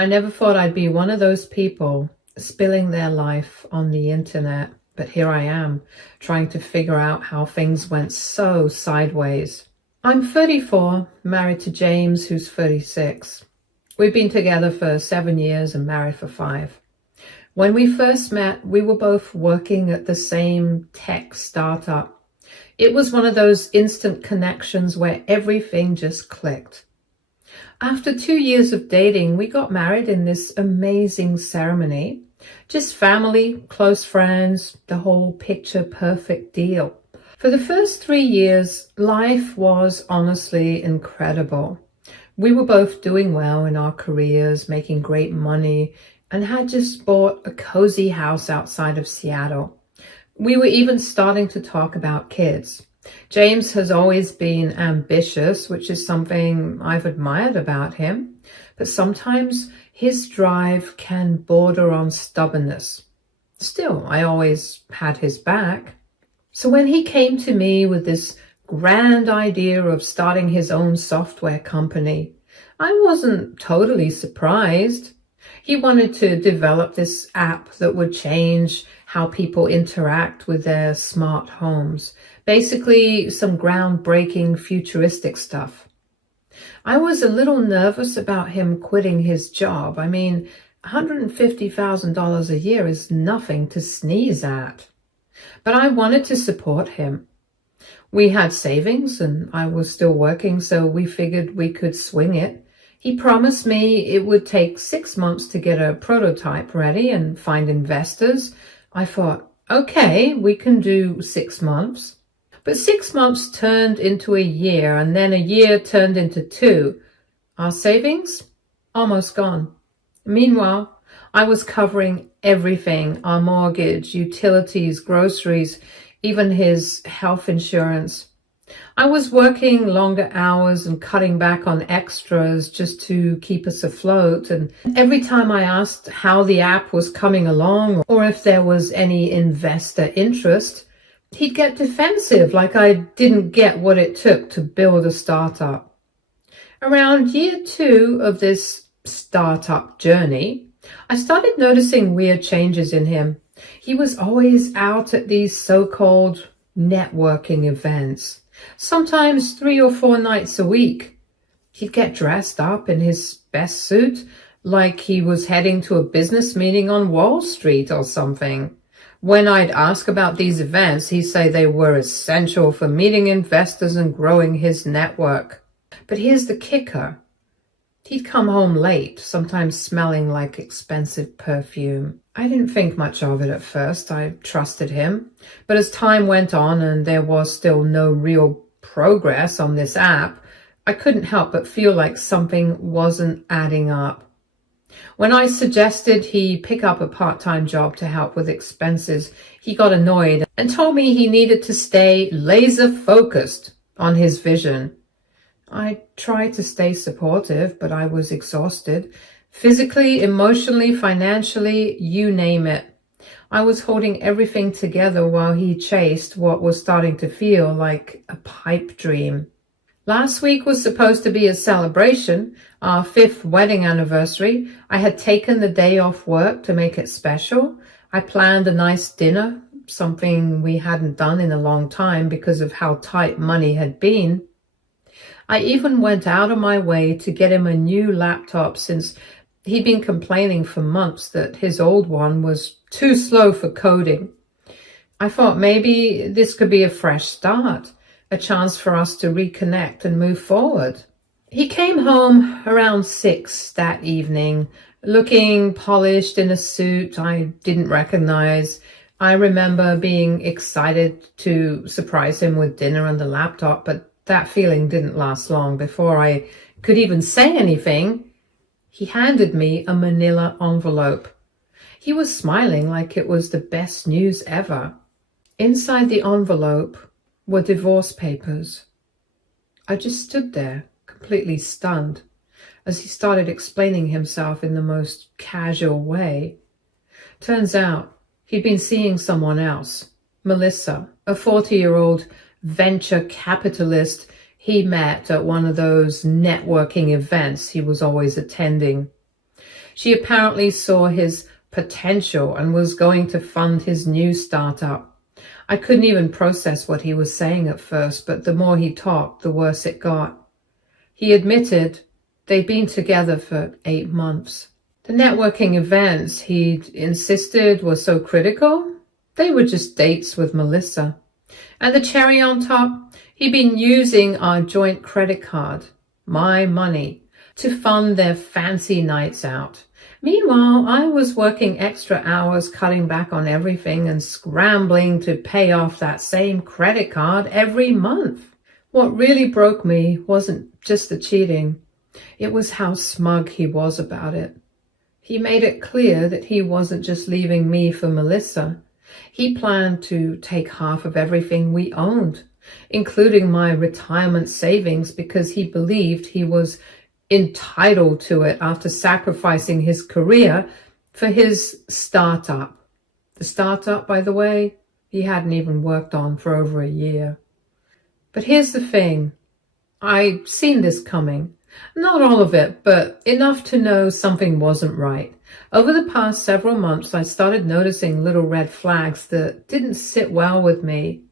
I never thought I'd be one of those people spilling their life on the internet, but here I am, trying to figure out how things went so sideways. I'm 34, married to James, who's 36. We've been together for 7 years and married for 5. When we first met, we were both working at the same tech startup. It was one of those instant connections where everything just clicked. After 2 years of dating, we got married in this amazing ceremony. Just family, close friends, the whole picture perfect deal. For the first 3 years, life was honestly incredible. We were both doing well in our careers, making great money, and had just bought a cozy house outside of Seattle. We were even starting to talk about kids. James has always been ambitious, which is something I've admired about him, but sometimes his drive can border on stubbornness. Still, I always had his back. So when he came to me with this grand idea of starting his own software company, I wasn't totally surprised. He wanted to develop this app that would change how people interact with their smart homes. Basically, some groundbreaking futuristic stuff. I was a little nervous about him quitting his job. I mean, $150,000 a year is nothing to sneeze at. But I wanted to support him. We had savings and I was still working, so we figured we could swing it. He promised me it would take 6 months to get a prototype ready and find investors. I thought, okay, we can do 6 months. But 6 months turned into a year, and then a year turned into 2. Our savings? Almost gone. Meanwhile, I was covering everything: our mortgage, utilities, groceries, even his health insurance. I was working longer hours and cutting back on extras just to keep us afloat. And every time I asked how the app was coming along or if there was any investor interest, he'd get defensive, like I didn't get what it took to build a startup. Around year 2 of this startup journey, I started noticing weird changes in him. He was always out at these so-called networking events, sometimes 3 or 4 nights a week. He'd get dressed up in his best suit, like he was heading to a business meeting on Wall Street or something. When I'd ask about these events, he'd say they were essential for meeting investors and growing his network. But here's the kicker. He'd come home late, sometimes smelling like expensive perfume. I didn't think much of it at first. I trusted him. But as time went on and there was still no real progress on this app, I couldn't help but feel like something wasn't adding up. When I suggested he pick up a part-time job to help with expenses, he got annoyed and told me he needed to stay laser-focused on his vision. I tried to stay supportive, but I was exhausted. Physically, emotionally, financially, you name it. I was holding everything together while he chased what was starting to feel like a pipe dream. Last week was supposed to be a celebration, our 5th wedding anniversary. I had taken the day off work to make it special. I planned a nice dinner, something we hadn't done in a long time because of how tight money had been. I even went out of my way to get him a new laptop since he'd been complaining for months that his old one was too slow for coding. I thought maybe this could be a fresh start, a chance for us to reconnect and move forward. He came home around 6 that evening, looking polished in a suit I didn't recognize. I remember being excited to surprise him with dinner and the laptop, but that feeling didn't last long. Before I could even say anything, he handed me a manila envelope. He was smiling like it was the best news ever. Inside the envelope were divorce papers. I just stood there, completely stunned, as he started explaining himself in the most casual way. Turns out he'd been seeing someone else, Melissa, a 40-year-old venture capitalist he met at one of those networking events he was always attending. She apparently saw his potential and was going to fund his new startup. I couldn't even process what he was saying at first, but the more he talked, the worse it got. He admitted they'd been together for 8 months. The networking events he'd insisted were so critical, they were just dates with Melissa. And the cherry on top, he'd been using our joint credit card, my money, to fund their fancy nights out. Meanwhile, I was working extra hours, cutting back on everything and scrambling to pay off that same credit card every month. What really broke me wasn't just the cheating. It was how smug he was about it. He made it clear that he wasn't just leaving me for Melissa. He planned to take half of everything we owned, including my retirement savings, because he believed he was entitled to it after sacrificing his career for his startup. The startup, by the way, he hadn't even worked on for over a year. But here's the thing. I'd seen this coming. Not all of it, but enough to know something wasn't right. Over the past several months, I started noticing little red flags that didn't sit well with me.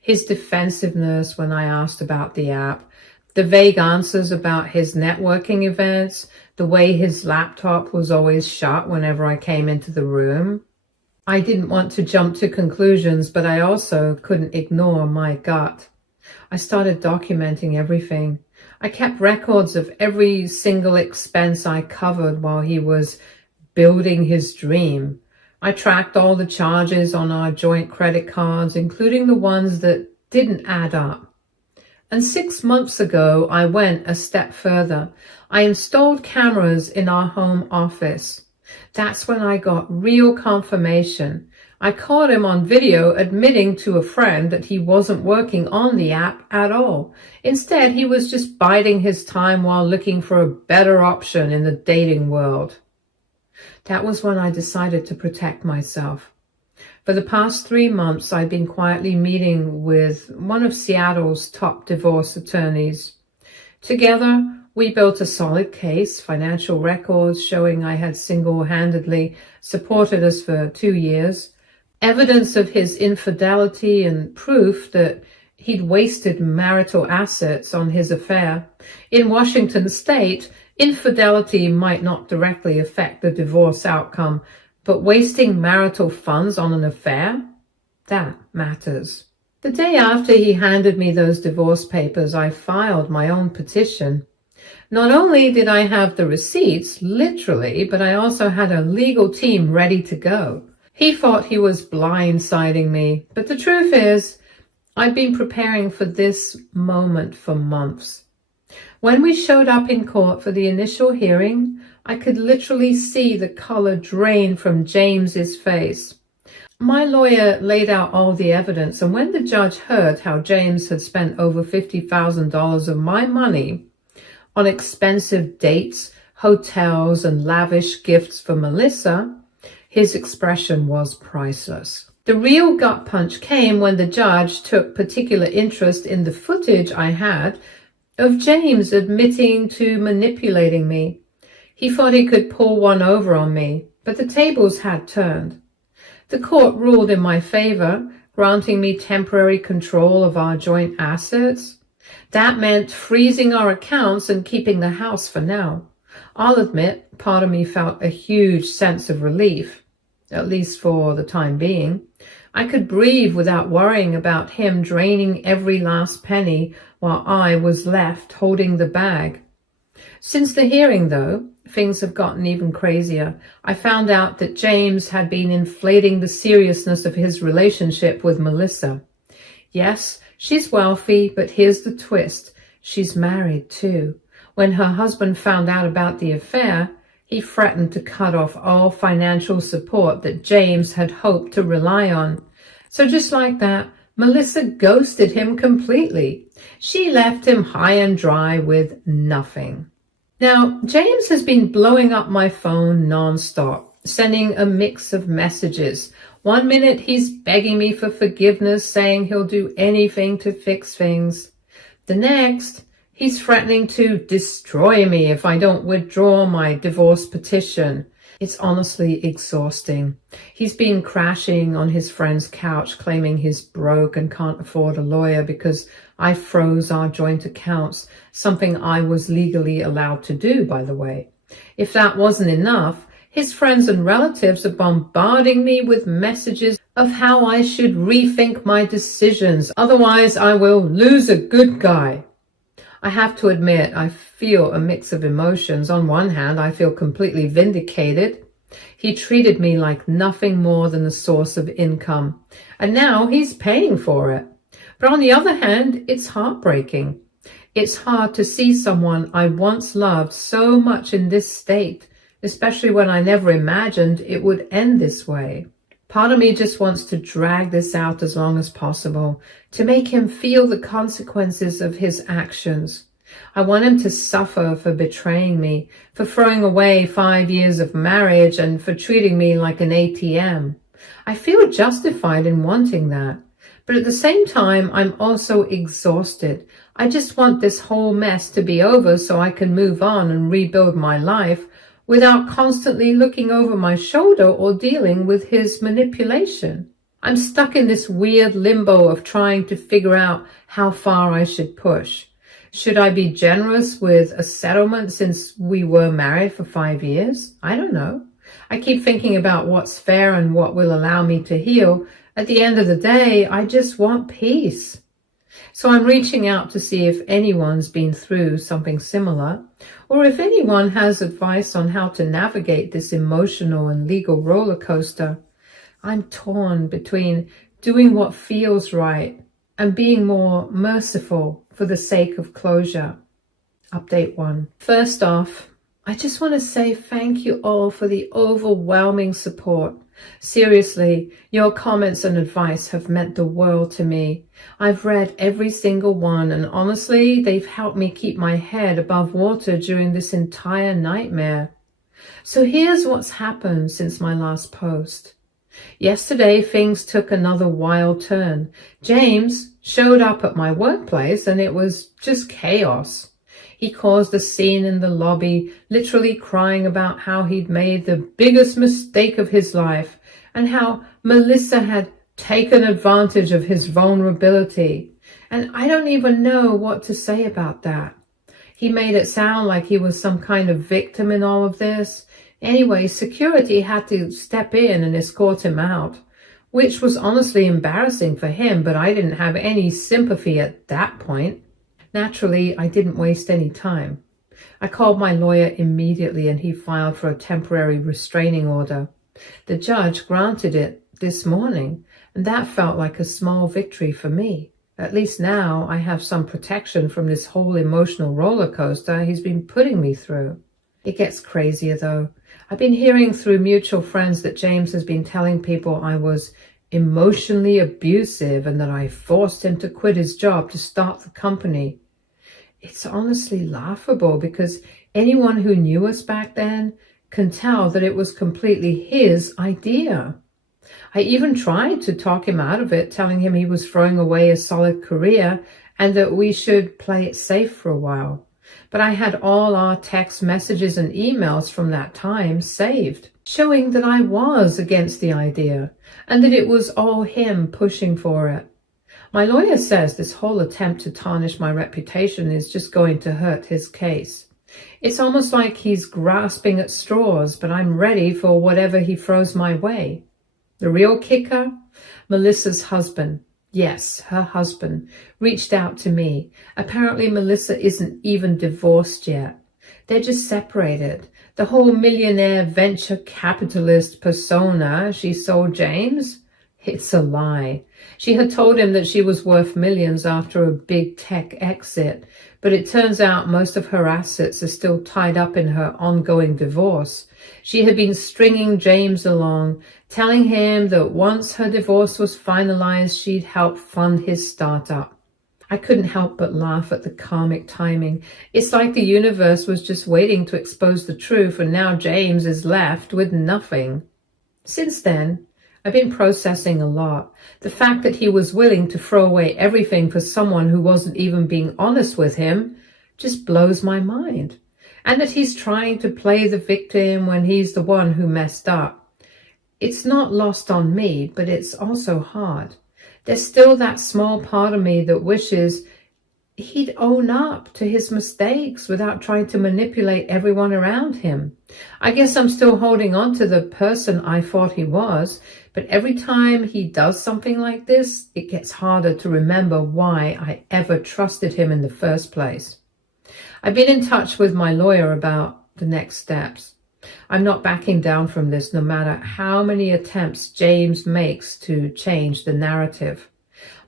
His defensiveness when I asked about the app, the vague answers about his networking events, the way his laptop was always shut whenever I came into the room. I didn't want to jump to conclusions, but I also couldn't ignore my gut. I started documenting everything. I kept records of every single expense I covered while he was building his dream. I tracked all the charges on our joint credit cards, including the ones that didn't add up. And 6 months ago, I went a step further. I installed cameras in our home office. That's when I got real confirmation. I caught him on video admitting to a friend that he wasn't working on the app at all. Instead, he was just biding his time while looking for a better option in the dating world. That was when I decided to protect myself. For the past 3 months, I've been quietly meeting with one of Seattle's top divorce attorneys. Together, we built a solid case, financial records showing I had single-handedly supported us for 2 years, evidence of his infidelity and proof that he'd wasted marital assets on his affair. In Washington state, infidelity might not directly affect the divorce outcome, but wasting marital funds on an affair, that matters. The day after he handed me those divorce papers, I filed my own petition. Not only did I have the receipts, literally, but I also had a legal team ready to go. He thought he was blindsiding me, but the truth is, I've been preparing for this moment for months. When we showed up in court for the initial hearing, I could literally see the color drain from James's face. My lawyer laid out all the evidence, and when the judge heard how James had spent over $50,000 of my money on expensive dates, hotels, and lavish gifts for Melissa, his expression was priceless. The real gut punch came when the judge took particular interest in the footage I had of James admitting to manipulating me. He thought he could pull one over on me, but the tables had turned. The court ruled in my favor, granting me temporary control of our joint assets. That meant freezing our accounts and keeping the house for now. I'll admit, part of me felt a huge sense of relief, at least for the time being. I could breathe without worrying about him draining every last penny while I was left holding the bag. Since the hearing, though, things have gotten even crazier. I found out that James had been inflating the seriousness of his relationship with Melissa. Yes, she's wealthy, but here's the twist. She's married, too. When her husband found out about the affair, he threatened to cut off all financial support that James had hoped to rely on. So just like that, Melissa ghosted him completely. She left him high and dry with nothing. Now, James has been blowing up my phone nonstop, sending a mix of messages. One minute he's begging me for forgiveness, saying he'll do anything to fix things. The next, He's threatening to destroy me if I don't withdraw my divorce petition. It's honestly exhausting. He's been crashing on his friend's couch, claiming he's broke and can't afford a lawyer because I froze our joint accounts, something I was legally allowed to do, by the way. If that wasn't enough, his friends and relatives are bombarding me with messages of how I should rethink my decisions, otherwise I will lose a good guy. I have to admit, I feel a mix of emotions. On one hand, I feel completely vindicated. He treated me like nothing more than a source of income, and now he's paying for it. But on the other hand, it's heartbreaking. It's hard to see someone I once loved so much in this state, especially when I never imagined it would end this way. Part of me just wants to drag this out as long as possible, to make him feel the consequences of his actions. I want him to suffer for betraying me, for throwing away 5 years of marriage, and for treating me like an ATM. I feel justified in wanting that. But at the same time, I'm also exhausted. I just want this whole mess to be over so I can move on and rebuild my life without constantly looking over my shoulder or dealing with his manipulation. I'm stuck in this weird limbo of trying to figure out how far I should push. Should I be generous with a settlement since we were married for 5 years? I don't know. I keep thinking about what's fair and what will allow me to heal. At the end of the day, I just want peace. So I'm reaching out to see if anyone's been through something similar, or if anyone has advice on how to navigate this emotional and legal roller coaster. I'm torn between doing what feels right and being more merciful for the sake of closure. Update 1. First off, I just want to say thank you all for the overwhelming support. Seriously, your comments and advice have meant the world to me. I've read every single one, and honestly, they've helped me keep my head above water during this entire nightmare. So here's what's happened since my last post. Yesterday, things took another wild turn. James showed up at my workplace, and it was just chaos. He caused a scene in the lobby, literally crying about how he'd made the biggest mistake of his life and how Melissa had taken advantage of his vulnerability. And I don't even know what to say about that. He made it sound like he was some kind of victim in all of this. Anyway, security had to step in and escort him out, which was honestly embarrassing for him, but I didn't have any sympathy at that point. Naturally, I didn't waste any time. I called my lawyer immediately and he filed for a temporary restraining order. The judge granted it this morning, and that felt like a small victory for me. At least now I have some protection from this whole emotional roller coaster he's been putting me through. It gets crazier though. I've been hearing through mutual friends that James has been telling people I was emotionally abusive and that I forced him to quit his job to start the company. It's honestly laughable because anyone who knew us back then can tell that it was completely his idea. I even tried to talk him out of it, telling him he was throwing away a solid career and that we should play it safe for a while. But I had all our text messages and emails from that time saved, showing that I was against the idea and that it was all him pushing for it. My lawyer says this whole attempt to tarnish my reputation is just going to hurt his case. It's almost like he's grasping at straws, but I'm ready for whatever he throws my way. The real kicker? Melissa's husband. Yes, her husband reached out to me. Apparently Melissa isn't even divorced yet. They're just separated. The whole millionaire venture capitalist persona she sold James? It's a lie. She had told him that she was worth millions after a big tech exit, but it turns out most of her assets are still tied up in her ongoing divorce. She had been stringing James along, telling him that once her divorce was finalized, she'd help fund his startup. I couldn't help but laugh at the karmic timing. It's like the universe was just waiting to expose the truth, and now James is left with nothing. Since then, I've been processing a lot. The fact that he was willing to throw away everything for someone who wasn't even being honest with him just blows my mind. And that he's trying to play the victim when he's the one who messed up. It's not lost on me, but it's also hard. There's still that small part of me that wishes he'd own up to his mistakes without trying to manipulate everyone around him. I guess I'm still holding on to the person I thought he was, but every time he does something like this, it gets harder to remember why I ever trusted him in the first place. I've been in touch with my lawyer about the next steps. I'm not backing down from this, no matter how many attempts James makes to change the narrative.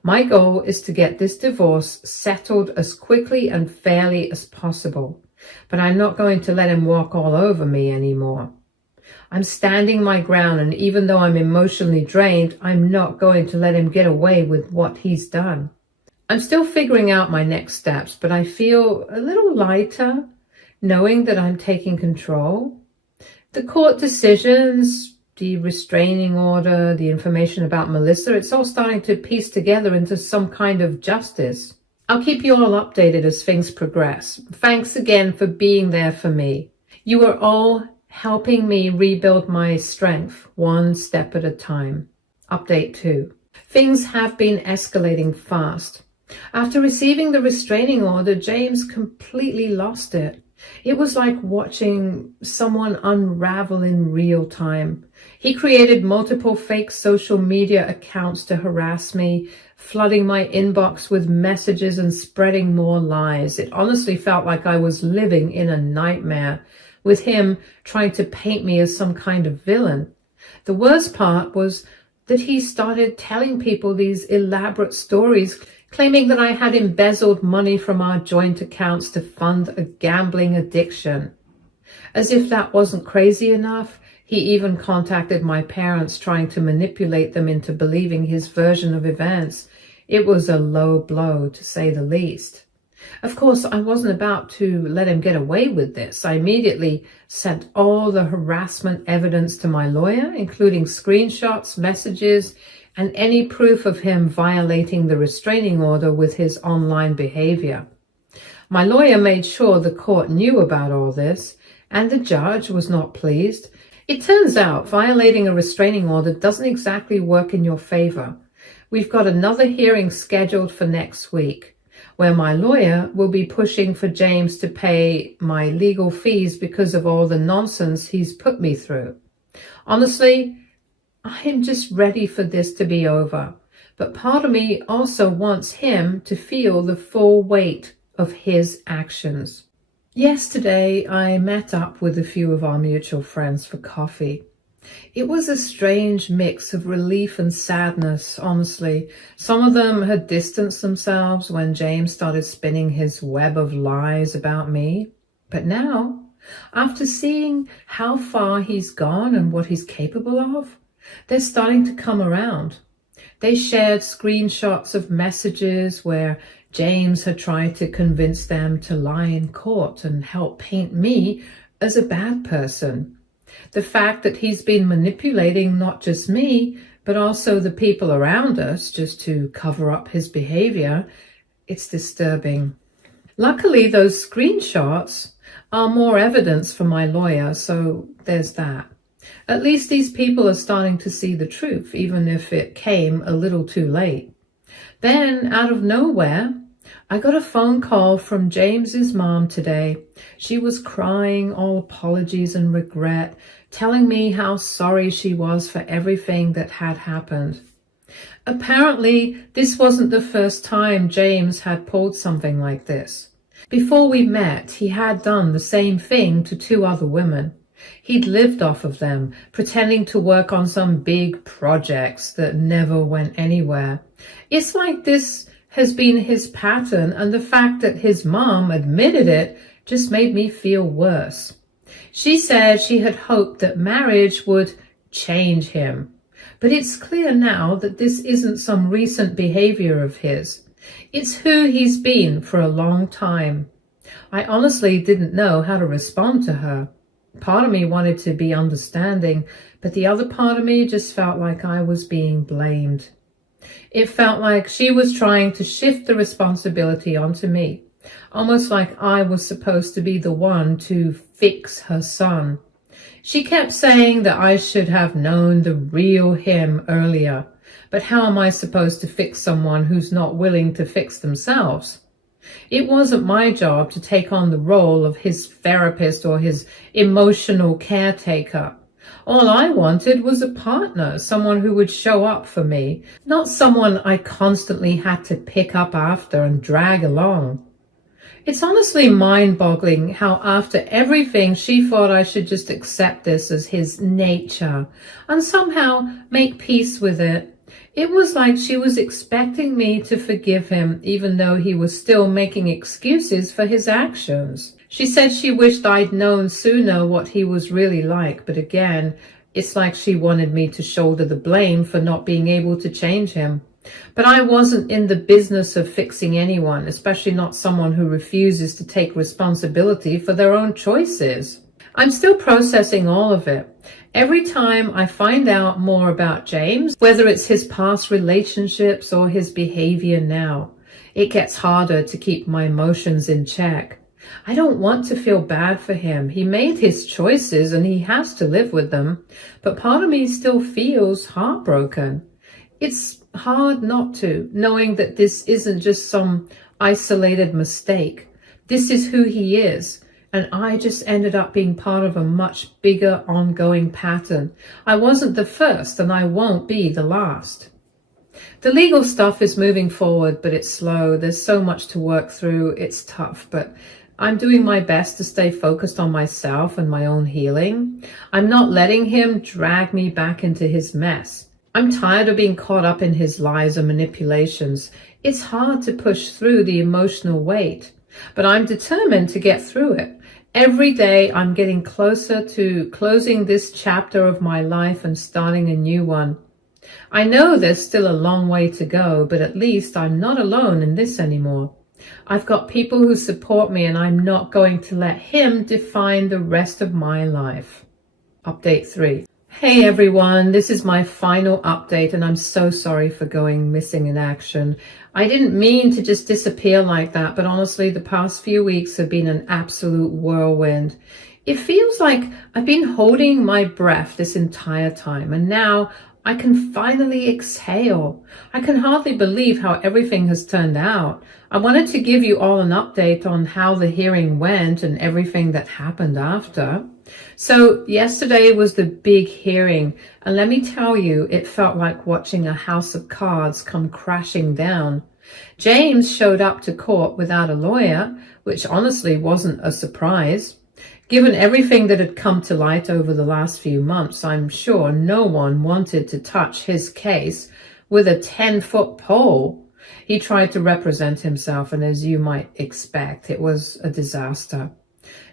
My goal is to get this divorce settled as quickly and fairly as possible, but I'm not going to let him walk all over me anymore. I'm standing my ground, and even though I'm emotionally drained, I'm not going to let him get away with what he's done. I'm still figuring out my next steps, but I feel a little lighter knowing that I'm taking control. The court decisions, the restraining order, the information about Melissa, it's all starting to piece together into some kind of justice. I'll keep you all updated as things progress. Thanks again for being there for me. You are all helping me rebuild my strength one step at a time. Update 2. Things have been escalating fast. After receiving the restraining order, James completely lost it. It was like watching someone unravel in real time. He created multiple fake social media accounts to harass me, flooding my inbox with messages and spreading more lies. It honestly felt like I was living in a nightmare, with him trying to paint me as some kind of villain. The worst part was that he started telling people these elaborate stories, claiming that I had embezzled money from our joint accounts to fund a gambling addiction. As if that wasn't crazy enough, he even contacted my parents, trying to manipulate them into believing his version of events. It was a low blow, to say the least. Of course, I wasn't about to let him get away with this. I immediately sent all the harassment evidence to my lawyer, including screenshots, messages, and any proof of him violating the restraining order with his online behavior. My lawyer made sure the court knew about all this, and the judge was not pleased. It turns out violating a restraining order doesn't exactly work in your favor. We've got another hearing scheduled for next week, where my lawyer will be pushing for James to pay my legal fees because of all the nonsense he's put me through. Honestly, I'm just ready for this to be over, but part of me also wants him to feel the full weight of his actions. Yesterday, I met up with a few of our mutual friends for coffee. It was a strange mix of relief and sadness, honestly. Some of them had distanced themselves when James started spinning his web of lies about me. But now, after seeing how far he's gone and what he's capable of, they're starting to come around. They shared screenshots of messages where James had tried to convince them to lie in court and help paint me as a bad person. The fact that he's been manipulating not just me, but also the people around us just to cover up his behavior, it's disturbing. Luckily, those screenshots are more evidence for my lawyer, so there's that. At least these people are starting to see the truth, even if it came a little too late. Then, out of nowhere, I got a phone call from James's mom today. She was crying all apologies and regret, telling me how sorry she was for everything that had happened. Apparently, this wasn't the first time James had pulled something like this. Before we met, he had done the same thing to 2 other women. He'd lived off of them, pretending to work on some big projects that never went anywhere. It's like this has been his pattern, and the fact that his mom admitted it just made me feel worse. She said she had hoped that marriage would change him, but it's clear now that this isn't some recent behavior of his. It's who he's been for a long time. I honestly didn't know how to respond to her. Part of me wanted to be understanding, but the other part of me just felt like I was being blamed. It felt like she was trying to shift the responsibility onto me. almost like I was supposed to be the one to fix her son. She kept saying that I should have known the real him earlier, but how am I supposed to fix someone who's not willing to fix themselves? It wasn't my job to take on the role of his therapist or his emotional caretaker. All I wanted was a partner, someone who would show up for me, not someone I constantly had to pick up after and drag along. It's honestly mind-boggling how after everything she thought I should just accept this as his nature and somehow make peace with it. It was like she was expecting me to forgive him even though he was still making excuses for his actions. She said she wished I'd known sooner what he was really like, but again, it's like she wanted me to shoulder the blame for not being able to change him. But I wasn't in the business of fixing anyone, especially not someone who refuses to take responsibility for their own choices. I'm still processing all of it. Every time I find out more about James, whether it's his past relationships or his behavior now, it gets harder to keep my emotions in check. I don't want to feel bad for him. He made his choices and he has to live with them, but part of me still feels heartbroken. It's hard not to, knowing that this isn't just some isolated mistake. This is who he is, and I just ended up being part of a much bigger ongoing pattern. I wasn't the first, and I won't be the last. The legal stuff is moving forward, but it's slow. There's so much to work through. It's tough, but I'm doing my best to stay focused on myself and my own healing. I'm not letting him drag me back into his mess. I'm tired of being caught up in his lies and manipulations. It's hard to push through the emotional weight, but I'm determined to get through it. Every day I'm getting closer to closing this chapter of my life and starting a new one. I know there's still a long way to go, but at least I'm not alone in this anymore. I've got people who support me, and I'm not going to let him define the rest of my life. Update 3. Hey everyone, this is my final update, and I'm so sorry for going missing in action. I didn't mean to just disappear like that, but honestly, the past few weeks have been an absolute whirlwind. It feels like I've been holding my breath this entire time, and now I can finally exhale. I can hardly believe how everything has turned out. I wanted to give you all an update on how the hearing went and everything that happened after. So yesterday was the big hearing, and let me tell you, it felt like watching a house of cards come crashing down. James showed up to court without a lawyer, which honestly wasn't a surprise. Given everything that had come to light over the last few months, I'm sure no one wanted to touch his case with a 10-foot pole. He tried to represent himself, and as you might expect, it was a disaster.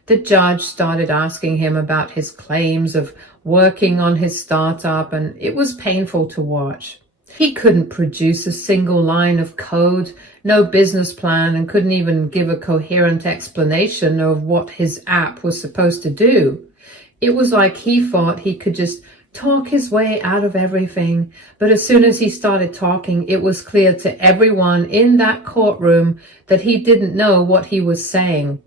The judge started asking him about his claims of working on his startup, and it was painful to watch. He couldn't produce a single line of code, no business plan, and couldn't even give a coherent explanation of what his app was supposed to do. It was like he thought he could just talk his way out of everything, but as soon as he started talking, it was clear to everyone in that courtroom that he didn't know what he was saying.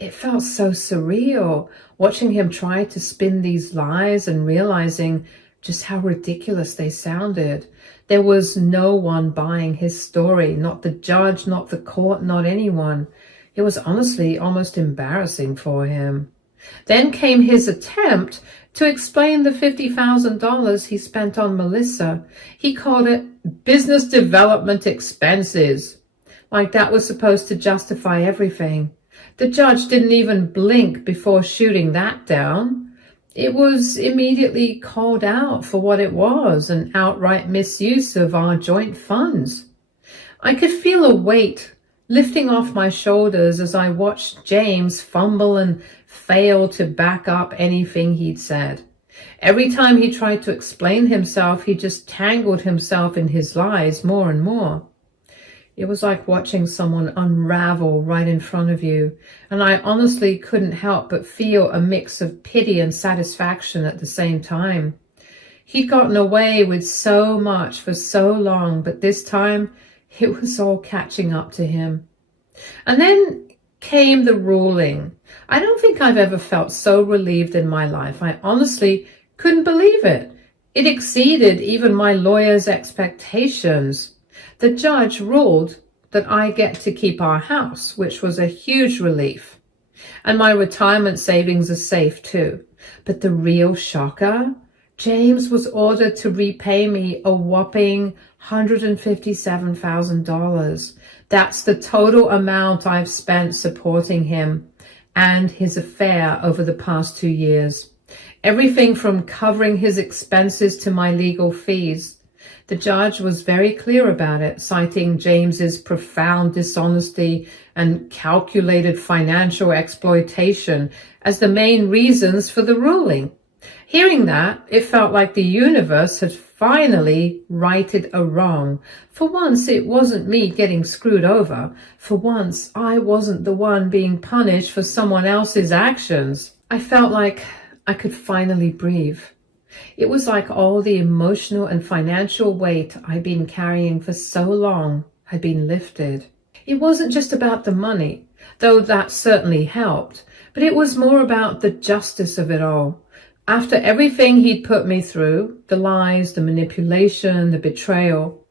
It felt so surreal, watching him try to spin these lies and realizing just how ridiculous they sounded. There was no one buying his story, not the judge, not the court, not anyone. It was honestly almost embarrassing for him. Then came his attempt to explain the $50,000 he spent on Melissa. He called it business development expenses, like that was supposed to justify everything. The judge didn't even blink before shooting that down. It was immediately called out for what it was, an outright misuse of our joint funds. I could feel a weight lifting off my shoulders as I watched James fumble and fail to back up anything he'd said. Every time he tried to explain himself, he just tangled himself in his lies more and more. It was like watching someone unravel right in front of you, and I honestly couldn't help but feel a mix of pity and satisfaction at the same time. He'd gotten away with so much for so long, but this time it was all catching up to him. And then came the ruling. I don't think I've ever felt so relieved in my life. I honestly couldn't believe it. It exceeded even my lawyer's expectations. The judge ruled that I get to keep our house, which was a huge relief. And my retirement savings are safe too. But the real shocker, James was ordered to repay me a whopping $157,000. That's the total amount I've spent supporting him and his affair over the past 2 years. Everything from covering his expenses to my legal fees. The judge was very clear about it, citing James's profound dishonesty and calculated financial exploitation as the main reasons for the ruling. Hearing that, it felt like the universe had finally righted a wrong. For once, it wasn't me getting screwed over. For once, I wasn't the one being punished for someone else's actions. I felt like I could finally breathe. It was like all the emotional and financial weight I'd been carrying for so long had been lifted. It wasn't just about the money, though that certainly helped, but it was more about the justice of it all. After everything he'd put me through, the lies, the manipulation, the betrayal,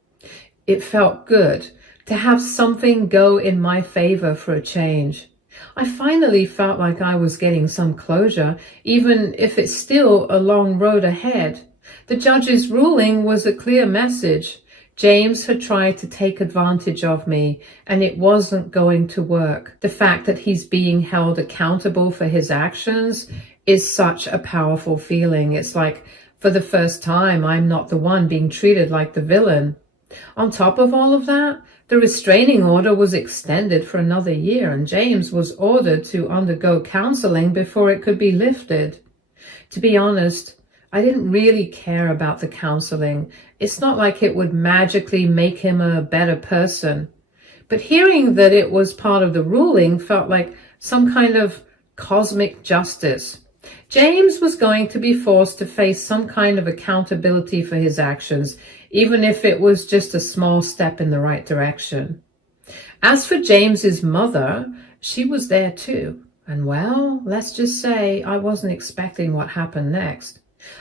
it felt good to have something go in my favor for a change. I finally felt like I was getting some closure, even if it's still a long road ahead. The judge's ruling was a clear message. James had tried to take advantage of me, and it wasn't going to work. The fact that he's being held accountable for his actions is such a powerful feeling. It's like, for the first time, I'm not the one being treated like the villain. On top of all of that, the restraining order was extended for another year, and James was ordered to undergo counseling before it could be lifted. To be honest, I didn't really care about the counseling. It's not like it would magically make him a better person. But hearing that it was part of the ruling felt like some kind of cosmic justice. James was going to be forced to face some kind of accountability for his actions, even if it was just a small step in the right direction. As for James's mother, she was there too. And well, let's just say I wasn't expecting what happened next.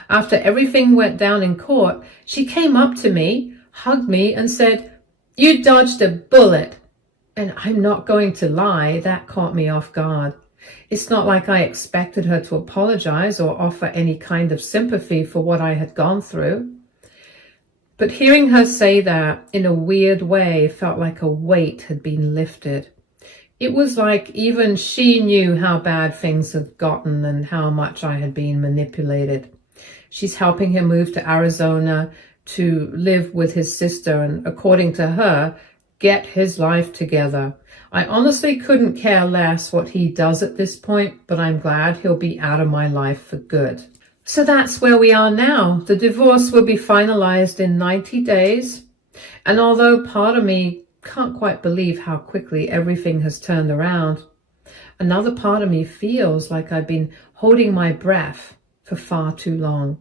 After everything went down in court, she came up to me, hugged me, and said, "You dodged a bullet." And I'm not going to lie, that caught me off guard. It's not like I expected her to apologize or offer any kind of sympathy for what I had gone through. But hearing her say that in a weird way felt like a weight had been lifted. It was like even she knew how bad things had gotten and how much I had been manipulated. She's helping him move to Arizona to live with his sister and, according to her, get his life together. I honestly couldn't care less what he does at this point, but I'm glad he'll be out of my life for good. So that's where we are now. The divorce will be finalized in 90 days. And although part of me can't quite believe how quickly everything has turned around, another part of me feels like I've been holding my breath for far too long.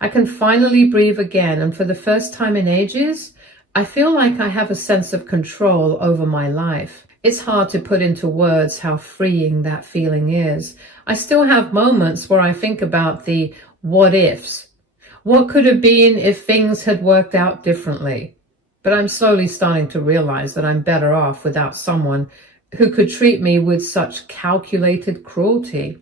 I can finally breathe again, and for the first time in ages, I feel like I have a sense of control over my life. It's hard to put into words how freeing that feeling is. I still have moments where I think about the what ifs. What could have been if things had worked out differently? But I'm slowly starting to realize that I'm better off without someone who could treat me with such calculated cruelty.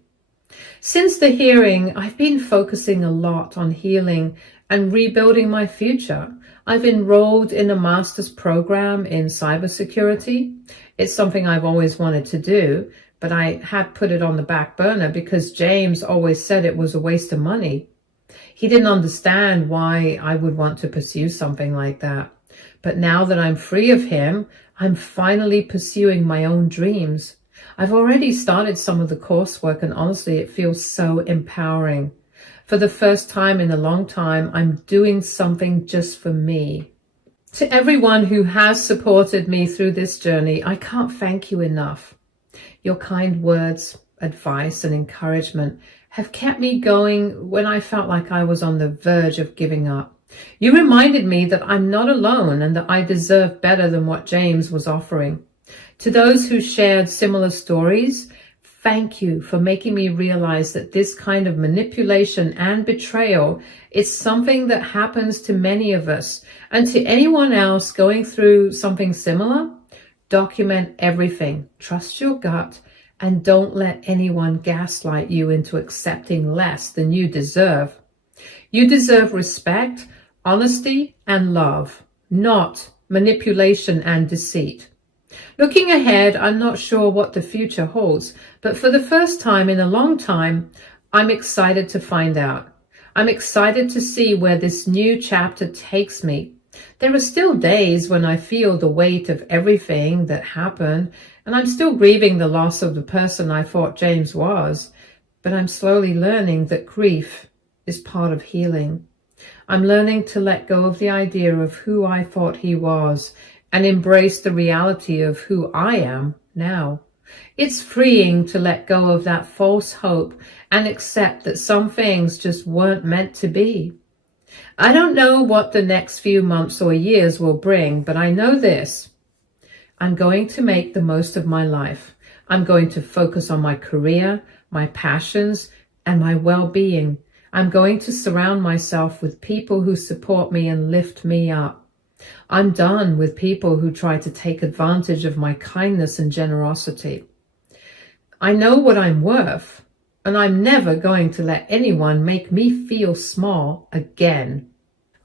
Since the hearing, I've been focusing a lot on healing and rebuilding my future. I've enrolled in a master's program in cybersecurity. It's something I've always wanted to do, but I had put it on the back burner because James always said it was a waste of money. He didn't understand why I would want to pursue something like that. But now that I'm free of him, I'm finally pursuing my own dreams. I've already started some of the coursework, and honestly, it feels so empowering. For the first time in a long time, I'm doing something just for me. To everyone who has supported me through this journey, I can't thank you enough. Your kind words, advice, and encouragement have kept me going when I felt like I was on the verge of giving up. You reminded me that I'm not alone and that I deserve better than what James was offering. To those who shared similar stories, thank you for making me realize that this kind of manipulation and betrayal is something that happens to many of us. And to anyone else going through something similar, document everything. Trust your gut and don't let anyone gaslight you into accepting less than you deserve. You deserve respect, honesty, and love, not manipulation and deceit. Looking ahead, I'm not sure what the future holds, but for the first time in a long time, I'm excited to find out. I'm excited to see where this new chapter takes me. There are still days when I feel the weight of everything that happened, and I'm still grieving the loss of the person I thought James was, but I'm slowly learning that grief is part of healing. I'm learning to let go of the idea of who I thought he was and embrace the reality of who I am now. It's freeing to let go of that false hope and accept that some things just weren't meant to be. I don't know what the next few months or years will bring, but I know this. I'm going to make the most of my life. I'm going to focus on my career, my passions, and my well-being. I'm going to surround myself with people who support me and lift me up. I'm done with people who try to take advantage of my kindness and generosity. I know what I'm worth, and I'm never going to let anyone make me feel small again.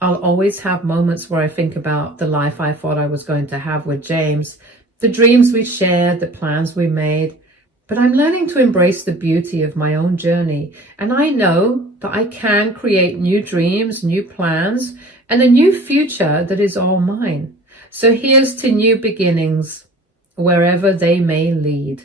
I'll always have moments where I think about the life I thought I was going to have with James, the dreams we shared, the plans we made, but I'm learning to embrace the beauty of my own journey, and I know that I can create new dreams, new plans, and a new future that is all mine. So here's to new beginnings, wherever they may lead.